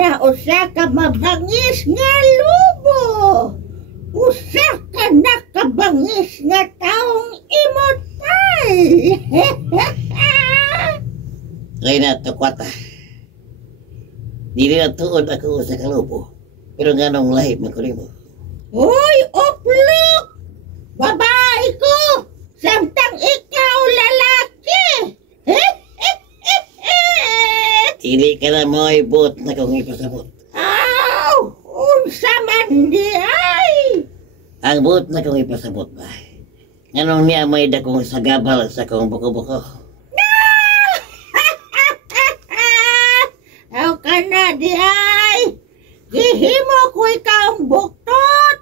na usa ka mabangis nga lubo. Usa ka nakabangis nga taong immortal. Reyna, tukwata. Dili na tuod ako sa kalubo. Pero nga nung lahip man ko nimo. Uy, uplok! Babae ko! Samtang ikaw lalaki! Dili ka na mo ibot na kung ipasabot. Aw! Unsa man di ay! Ang buot na kung ipasabot ba? Anong niya may dakong sagabal sa kong buko-buko? Aw ka na di ay! Gihimo ko ikaw ang buktot!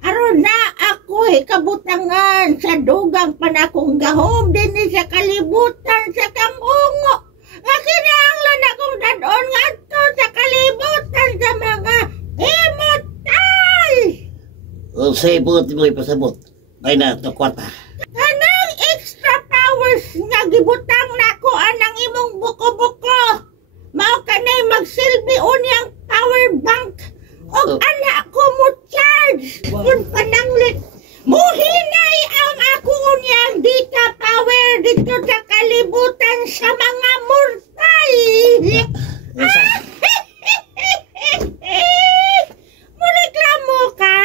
Aron na ako kabutangan sa dugang panakong gahom din sa kalibutan sa kamungo! Nga kinahanglan akong dadon nga to sa kalibutan sa mga immortal! O say buot mo ipasabot. Reyna, tukwata. Kanang extra powers nga gibutang nako anang imong buko-buko. Mao kanay magsilbi unyang power bank. Og ana ko mo charge kun pananglit. Muhinay ang ako unyang data power dito sa kalibutan sa mga mortal. Mureklamo ka?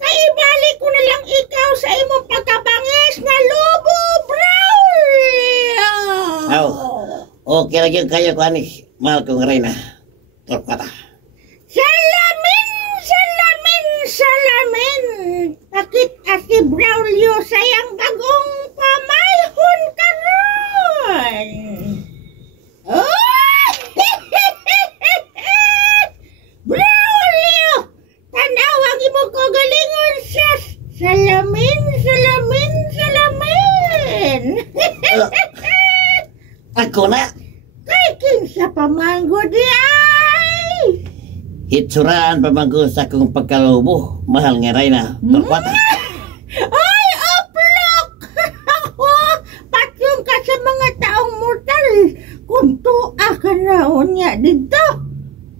Kaibalik ko na lang ikaw sa imong pagkabangis nga lubo, Braulio! Aw, okay lang yung kayo ko ani. Mahal kong Reyna. Tukwata. Salamin! Salamin! Salamin! Takit si Braulio sayang bagong pamayhon karon. Oh! Braulio! Tanawang imong kagalingon siya. Salamin! Salamin! Salamin! Ako na. Kay kinsa pamanggo di ay! Hitsuraan pamangko sa kong pagkalubo. Mahal nga Reyna. Tukwata. Ay, uplok! Patyong ka sa mga taong mortal. Kung tuwa ka na unya dito.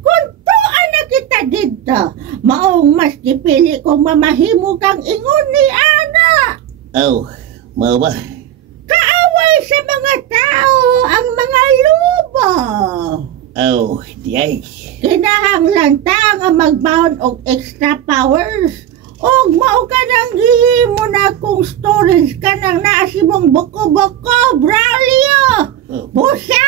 Kung tuwa na kita dito. Maong mas dipili kong mamahimo kang ingon ni Ana. Oh, mau ba? Kaaway sa mga tao ang mga lubo. Oh, di ay. Kinahanglan ta nga magbaon og extra powers. Og mao ka nang gihimo na kong storage ka nang naa si mong buko-buko, Braulio. Busa